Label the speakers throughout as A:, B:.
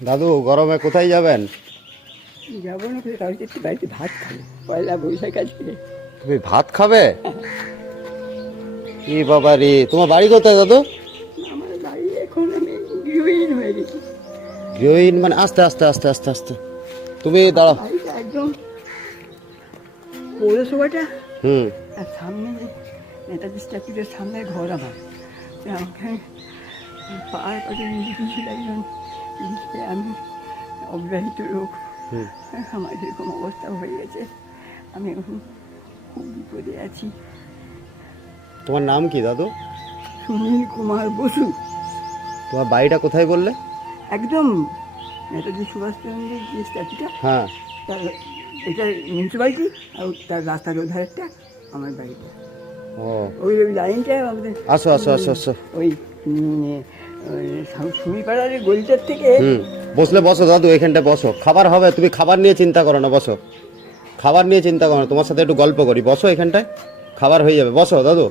A: দাদু গরমে কোথায় যাবেন?
B: যাব না কাউকে একটু বাড়িতে ভাত খাব পয়লা বৈশাখ আছে
A: তুমি ভাত খাবে? কি বাবা রে তোমার বাড়ি কোথায় দাদু?
B: আমার বাড়ি এখন আমি গৃহহীন হয়ে গেছি।
A: গৃহহীন মানে আস্তে আস্তে আস্তে আস্তে আস্তে। তুমি দাঁড়াও।
B: একদম পৌরসভাটা।
A: হুম।
B: আর সামনে নেতাজি স্ট্যাচুটার সামনে ঘর আমার। আমাকে পাড়ার পাশে কিছু একজন লিখে আমি অবিবাহিত লোক। আমার এরকম অবস্থা হয়ে গেছে। আমি এখন খুব বিপদে আছি।
A: তোমার নাম কি দাদু?
B: সুনীল কুমার বসু।
A: তোমার বাড়িটা কোথায় বললে?
B: একদম নেতাজি সুভাষচন্দ্রের যে স্ট্যাচুটা
A: হ্যাঁ।
B: তার এটা মিউনিসিপ্যালিটি আর তার রাস্তার ওধারটা আমার বাড়িটা।
A: ও।
B: ওই ওই লাইনটা আমাদের
A: আসো আসো আসো আসো।
B: ওই সুমিপাড়ার গলিটার থেকে
A: হুম বসলে বসো দাদু এখানটায় বসো। খাবার হবে তুমি খাবার নিয়ে চিন্তা করো না বসো। খাবার নিয়ে চিন্তা করো না তোমার সাথে একটু গল্প করি। বসো এখানটায় খাবার হয়ে যাবে। বসো দাদু।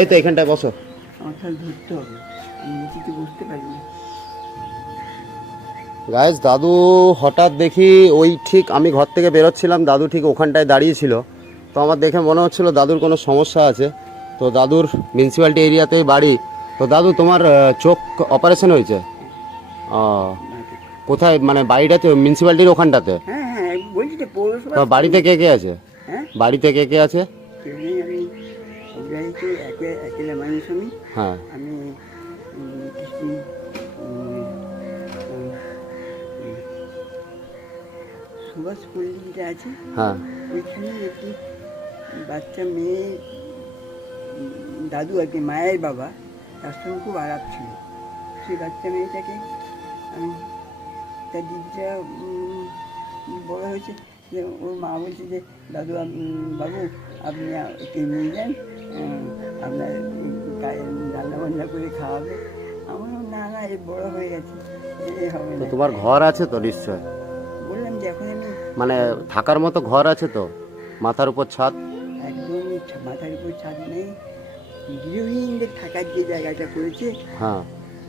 A: এই তো এখানটায় বসো। গাইজ দাদু হঠাৎ দেখি ওই ঠিক আমি ঘর থেকে বেরোচ্ছিলাম দাদু ঠিক ওখানটায় দাঁড়িয়েছিল। তো আমার দেখে মনে হচ্ছিল দাদুর কোনো সমস্যা আছে। তো দাদুর মিউনিসিপ্যালিটি এরিয়াতেই বাড়ি। তো দাদু তোমার চোখ অপারেশন হয়েছে? কোথায় মানে বাড়িটাতে মিউনিসিপ্যালিটির ওখানটাতে?
B: হ্যাঁ হ্যাঁ তো
A: বাড়িতে কে কে আছে?
B: হ্যাঁ?
A: বাড়িতে কে কে আছে? হ্যাঁ।
B: আমি সুভাষ আছে।
A: হ্যাঁ।
B: ওইখানে একটি বাচ্চা মেয়ে দাদু আর কি মায়ের বাবা। তার সঙ্গে খুব আরাপ ছিল। সেই বাচ্চা মেয়েটাকে আমি তার দিদিটা বড় হয়েছে যে ওর মা বলছে যে দাদু বাবু আপনি একে নিয়ে যান আপনার রান্না বান্না করে খাওয়াবে। আমার না না এ বড় হয়ে গেছে হবে
A: তো তোমার ঘর আছে তো নিশ্চয়?
B: বললাম যে এখন আমি
A: মানে থাকার মতো ঘর আছে তো? মাথার উপর ছাদ?
B: একদমই মাথার উপর ছাদ নেই। গৃহহীনদের থাকার যে জায়গাটা করেছে
A: হ্যাঁ।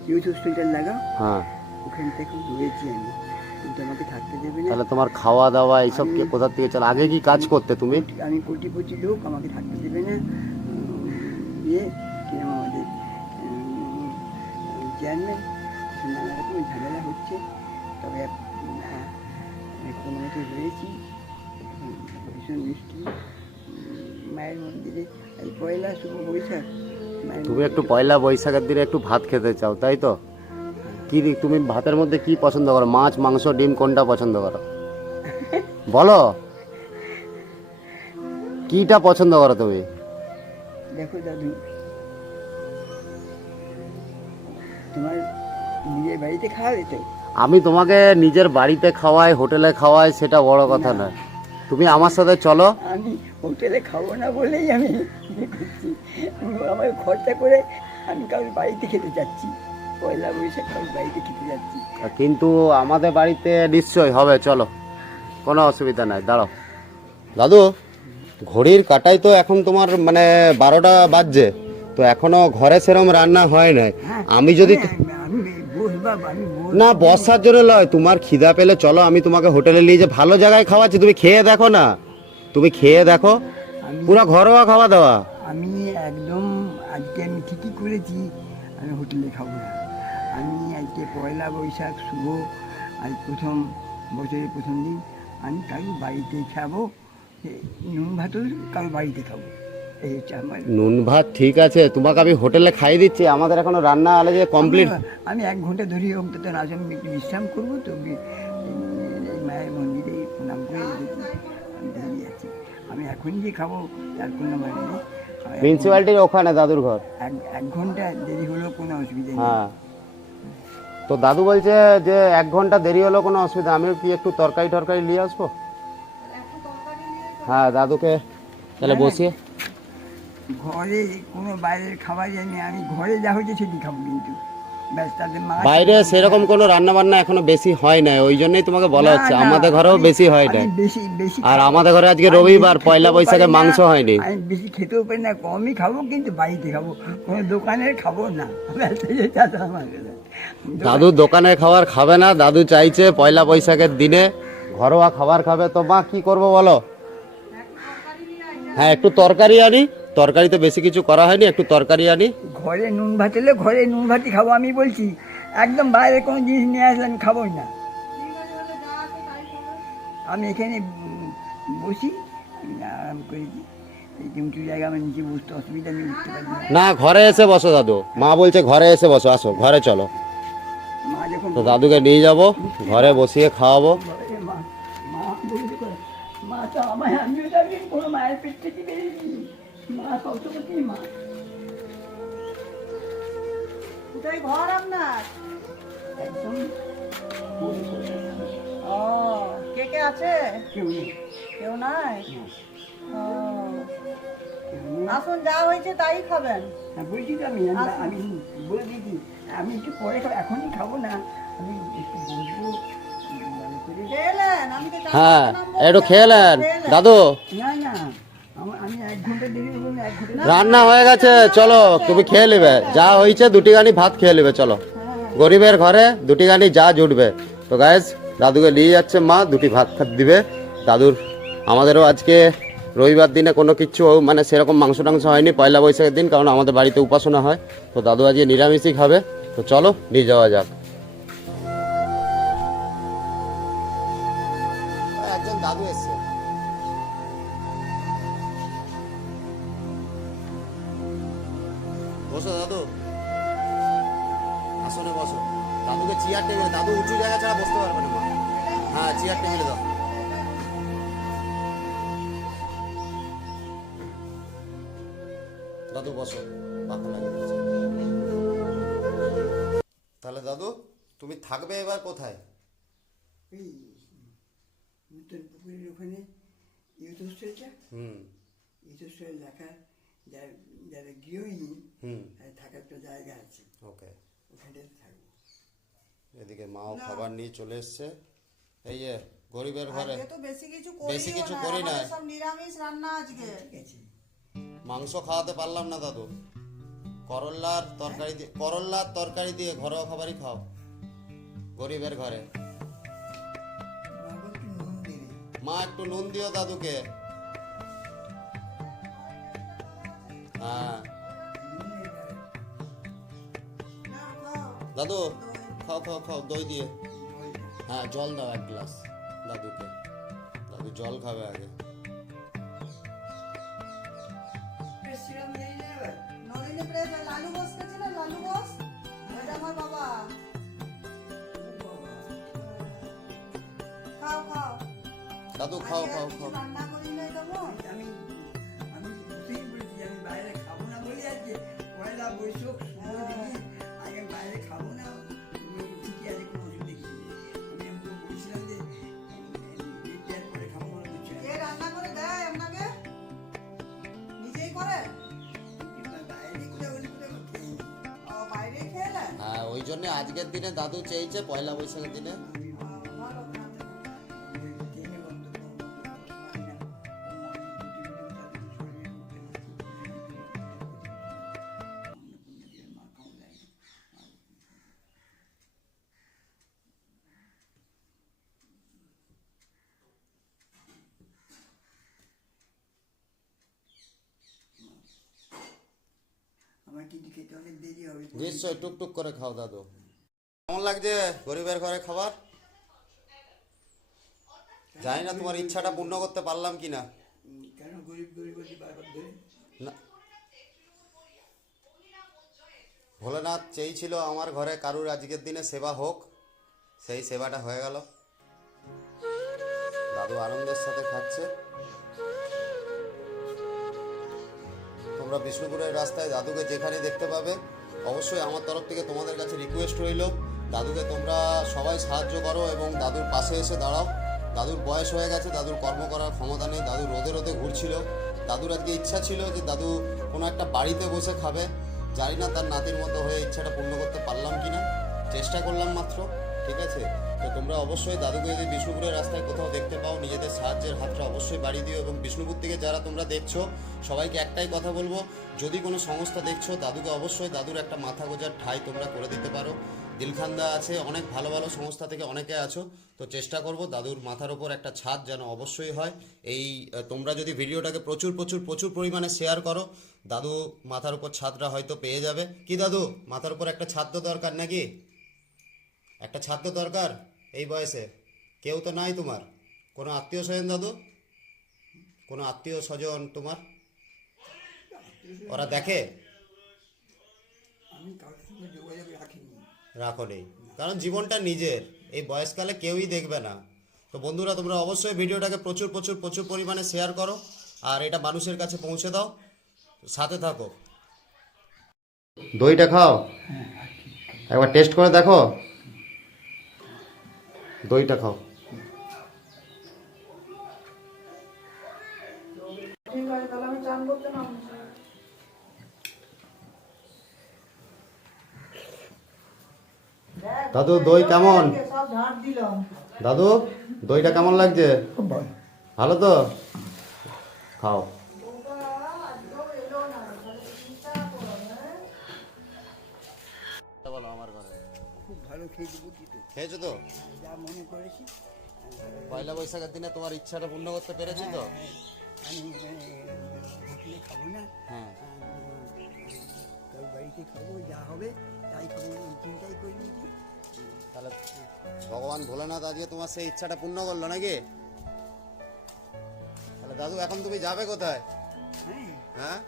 B: ইউথ হোস্টেলটা লাগাও
A: হ্যাঁ।
B: ওখান থেকে রয়েছি আমি। কিন্তু আমাকে থাকতে দেবে না।
A: তাহলে তোমার খাওয়া দাওয়া এইসব কে কোথা থেকে চলে? আগে কি কাজ করতে তুমি?
B: আমি কোটিপতি লোক আমাকে থাকতে দেবে না। ইয়ে কিরম আমাদের? চেয়ারম্যান নানা রকম ঝামেলা হচ্ছে। তবে আহ, কোনো মতো রয়েছি। ভীষণ মিষ্টি। মায়ের মন্দিরে এই পয়লা শুভ বৈশাখ
A: তুমি একটু পয়লা বৈশাখের দিনে একটু ভাত খেতে চাও তাই তো? কি তুমি ভাতের মধ্যে কি পছন্দ করো? মাছ মাংস ডিম কোনটা পছন্দ করো? বলো। কিটা পছন্দ করো তুমি?
B: দেখো দাদু তোমার নিজের বাড়িতে খাওয়াবে তো
A: আমি তোমাকে নিজের বাড়িতে খাওয়াই হোটেলে খাওয়াই সেটা বড় কথা না। তুমি আমার সাথে চলো।
B: আমি হোটেলে খাব না বলেই আমি ইয়ে করছি আমার খরচা করে আমি কারোর বাড়িতে খেতে যাচ্ছি। পয়লা বৈশাখ কারোর বাড়িতে খেতে যাচ্ছি।
A: কিন্তু আমাদের বাড়িতে নিশ্চয়ই হবে চলো। কোনো অসুবিধা নাই দাঁড়াও। দাদু ঘড়ির কাটাই তো এখন তোমার মানে বারোটা বাজছে। তো এখনও ঘরে সেরম রান্না হয় নাই।
B: হ্যাঁ,
A: আমি যদি না বর্ষার জন্য নয় তোমার খিদা পেলে চলো আমি তোমাকে হোটেলে নিয়ে যে ভালো জায়গায় খাওয়াচ্ছি তুমি খেয়ে দেখো না। তুমি খেয়ে দেখো পুরো ঘরোয়া খাওয়া দাওয়া।
B: আমি একদম আজকে আমি ঠিকই করেছি আমি হোটেলে খাব না। আমি আজকে পয়লা বৈশাখ শুভ আজ প্রথম বছরের প্রথম দিন আমি কারোর বাড়িতে খাব নুন ভাতও কারোর বাড়িতে খাব। এই হচ্ছে আমার
A: নুন ভাত ঠিক আছে তোমাকে আমি হোটেলে খাইয়ে দিচ্ছি আমাদের এখনও রান্না আলে যে কমপ্লিট
B: আমি- আমি এক ঘণ্টা ধরে অন্তত রাজ আমি একটু বিশ্রাম করব তো এই মায়ের মন্দিরে প্রণাম করে আমি দাঁড়িয়ে আছি। আমি এখন যে খাব তার কোনো মানে নেই।
A: মিউনিসিপ্যালিটির ওখানে দাদুর ঘর।
B: এক এক ঘণ্টা দেরি হলেও কোনো অসুবিধা নেই।
A: হ্যাঁ। তো দাদু বলছে যে এক ঘণ্টা দেরি হলো কোনো অসুবিধা আমি কি একটু তরকারি টরকারি নিয়ে আসব হ্যাঁ দাদুকে তাহলে বসিয়ে
B: ঘরে কোনো বাইরের খাবার জানি আমি ঘরে যা হচ্ছে সেটি খাব কিন্তু।
A: বাইরে সেরকম কোনো রান্না বান্না এখনও বেশি হয় না ওই জন্যই তোমাকে বলা হচ্ছে আমাদের ঘরেও বেশি হয় না আর আমাদের ঘরে আজকে রবিবার পয়লা বৈশাখে মাংস হয়নি।
B: আমি বেশি খেতেও পারি না কমই খাব কিন্তু বাড়িতে খাব। কোনো দোকানের খাব না।
A: দাদু দোকানের খাবার খাবে না দাদু চাইছে পয়লা বৈশাখের দিনে ঘরোয়া খাবার খাবে তো মা কি করব বলো? হ্যাঁ একটু তরকারি আনি। তরকারিতে বেশি কিছু করা হয়নি একটু তরকারি আনি।
B: ঘরে নুন ভাত এলে ঘরে নুন ভাতই খাব আমি বলছি একদম বাইরে কোনো জিনিস নিয়ে আসলে আমি খাবোই না। আমি এখানে বসি আরাম করেছি না।
A: ঘরে এসে বসো দাদু। মা বলছে ঘরে এসে বসো আসো ঘরে চলো। তো দাদুকে নিয়ে যাব ঘরে বসিয়ে খাওয়াবো।
C: কোথায় ঘর আপনার?
B: একদম।
C: ও কে কে আছে?
B: কেউ নেই।
C: কেউ নাই? ও আসুন যা হয়েছে তাই খাবেন।
B: হ্যাঁ বলছি তো আমি আমি- আমি বলে দিয়েছি আমি একটু পরে খাব এখনই খাব না। আমি একটু বসবো
C: আমি
A: হ্যাঁ একটু খেলেন। দাদু।
B: না না। আমার আমি এক ঘণ্টা দেরি হব না এক ঘণ্টা
A: রান্না হয়ে গেছে চলো তুমি খেয়ে নেবে। যা হয়েছে দুটি গানি ভাত খেয়ে নেবে চলো। গরিবের ঘরে দুটি গানি যা জুটবে। তো গাইজ দাদুকে নিয়ে যাচ্ছে মা দুটি ভাত খাত দিবে। দাদুর আমাদেরও আজকে রবিবার দিনে কোনো কিছু মানে সেরকম মাংস টাংস হয়নি পয়লা বৈশাখের দিন কারণ আমাদের বাড়িতে উপাসনা হয়। তো দাদু আজকে নিরামিষই খাবে। তো চলো নিয়ে যাওয়া যাক। একজন দাদু এসছে। টেবিলে দাদু উঁচু জায়গা ছাড়া বসতে পারবে না। মা হ্যাঁ চেয়ার টেবিলে দাও। দাদু বসো তাহলে দাদু তুমি থাকবে এবার কোথায়?
B: পুকুরের ওখানে
A: হুম।
B: লেখা যারা গৃহহীন থাকার একটা জায়গা আছে।
A: ওকে।
B: থাকব
A: এদিকে মাও খাবার নিয়ে চলে এসছে। এই যে গরিবের ঘরে।
C: বেশি কিছু
A: করি না।
C: সব নিরামিষ রান্না আজকে।
A: মাংস খাওয়াতে পারলাম না দাদু। করল্লার তরকারি দিয়ে করল্লার তরকারি দিয়ে ঘরোয়া খাবারই খাও। গরিবের ঘরে। মা একটু নুন দিও দাদুকে। হ্যাঁ। দাদু খাও খাও খাও দই দিয়ে। হ্যাঁ জল দাও এক গ্লাস দাদুকে দাদু জল খাবে আগে।
C: লালু না লালু আমার বাবা। খাও খাও।
A: দাদু খাও খাও খাও।
C: রান্না করি
B: আমি আমি বাইরে খাব না বলে আজকে। পয়লা বৈশাখ
A: জন্য আজকের দিনে দাদু চেয়েছে পয়লা বৈশাখের দিনে।
B: কিন্তু খেতে অনেক দেরি হবে?
A: নিশ্চয় টুকটুক করে খাও দাদু। কেমন লাগছে গরিবের ঘরে খাবার? জানি না তোমার ইচ্ছাটা পূর্ণ করতে পারলাম কি না
B: কেন গরিব গরিব
A: না। ভোলেনাথ চেয়েছিল আমার ঘরে কারুর আজকের দিনে সেবা হোক সেই সেবাটা হয়ে গেল। দাদু আনন্দের সাথে খাচ্ছে। তোমরা বিষ্ণুপুরের রাস্তায় দাদুকে যেখানে দেখতে পাবে, অবশ্যই আমার তরফ থেকে তোমাদের কাছে রিকোয়েস্ট রইল। দাদুকে তোমরা সবাই সাহায্য করো এবং দাদুর পাশে এসে দাঁড়াও। দাদুর বয়স হয়ে গেছে, দাদুর কর্ম করার ক্ষমতা নেই, দাদু রোদে রোদে ঘুরছিল। দাদুর আজকে ইচ্ছা ছিল যে দাদু কোনো একটা বাড়িতে বসে খাবে। জানি না তার নাতির মতো হয়ে ইচ্ছাটা পূর্ণ করতে পারলাম কি না চেষ্টা করলাম মাত্র। ঠিক আছে? তো তোমরা অবশ্যই দাদুকে যদি বিষ্ণুপুরের রাস্তায় কোথাও দেখতে পাও, নিজেদের সাহায্যের হাতটা অবশ্যই বাড়িয়ে দিও এবং বিষ্ণুপুর থেকে যারা তোমরা দেখছ, সবাইকে একটাই কথা বলব, যদি কোনো সংস্থা দেখছ, দাদুকে অবশ্যই দাদুর একটা মাথা গোজার ঠাই তোমরা করে দিতে পারো। দিলখান্দা আছে, অনেক ভালো ভালো সংস্থা থেকে অনেকে আছো, তো চেষ্টা করব দাদুর মাথার ওপর একটা ছাদ যেন অবশ্যই হয়। এই তোমরা যদি ভিডিওটাকে প্রচুর প্রচুর প্রচুর পরিমাণে শেয়ার করো, দাদু মাথার উপর ছাদটা হয়তো পেয়ে যাবে। কি দাদু, মাথার উপর একটা ছাদ তো দরকার নাকি? একটা ছাদ তো দরকার এই বয়সে। কেউ তো নাই তোমার। কোনো আত্মীয় স্বজন দাদু? কোনো আত্মীয় স্বজন তোমার? ওরা দেখে? রাখো নেই। কারণ জীবনটা নিজের। এই বয়সকালে কেউই দেখবে না। তো বন্ধুরা তোমরা অবশ্যই ভিডিওটাকে প্রচুর প্রচুর প্রচুর পরিমাণে শেয়ার করো আর এটা মানুষের কাছে পৌঁছে দাও। সাথে থাকো। দইটা খাও। একবার টেস্ট করে দেখো। দইটা খাও। দাদু দই কেমন? দাদু দইটা কেমন লাগছে?
B: ভালো
A: তো? খাও। আমার ঘরে।
B: খুব ভালো খেয়েছি বুঝি তো?
A: খেয়েছো তো?
B: যা মনে করেছি।
A: পয়লা বৈশাখের দিনে তোমার ইচ্ছাটা পূর্ণ করতে পেরেছি তো?
B: আমি মানে হোটেলে খাব না।
A: হ্যাঁ।
B: তোর বাড়িতে খাব যা হবে তাই খাব চিন্তাই করে নিয়েছি
A: তাহলে ভগবান ভোলানাথ আজকে তোমার সেই ইচ্ছাটা পূর্ণ করল নাকি? তাহলে দাদু এখন তুমি যাবে কোথায়?
B: হ্যাঁ।
A: হ্যাঁ?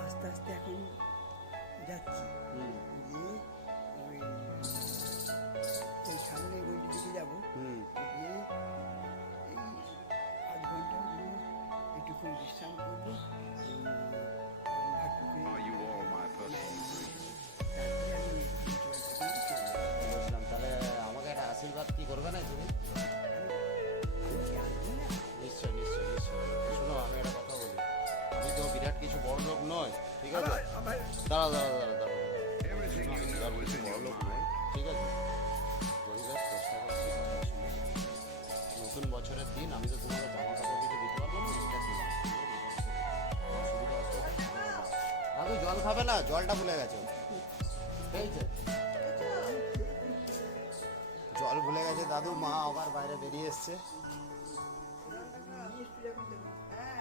B: আস্তে আস্তে এখন যাচ্ছি। গিয়ে
A: জল খাবে না জলটা ভুলে গেছে। জল ভুলে গেছে দাদু মা আবার বাইরে বেরিয়ে এসছে।
C: হ্যাঁ।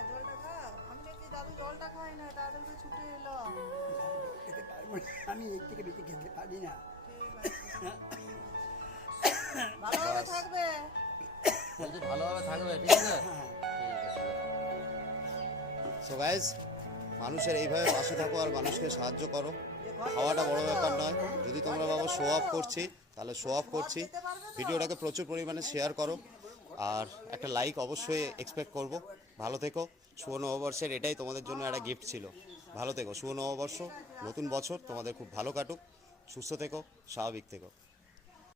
C: আমি
B: এর থেকে বেশি খেতে পারি না
C: ভালোভাবে থাকবে
A: ভালোভাবে থাকবে ঠিক আছে? সো গাইজ মানুষের এইভাবে পাশে থাকো আর মানুষকে সাহায্য করো। খাওয়াটা বড় ব্যাপার নয়। যদি তোমরা বাবা শো অফ করছি, তাহলে শো অফ করছি। ভিডিওটাকে প্রচুর পরিমাণে শেয়ার করো। আর একটা লাইক অবশ্যই এক্সপেক্ট করব। ভালো থেকো। শুভ নববর্ষের এটাই তোমাদের জন্য একটা গিফট ছিল। ভালো থেকো। শুভ নববর্ষ, নতুন বছর তোমাদের খুব ভালো কাটুক। সুস্থ থেকো, স্বাভাবিক থেকো।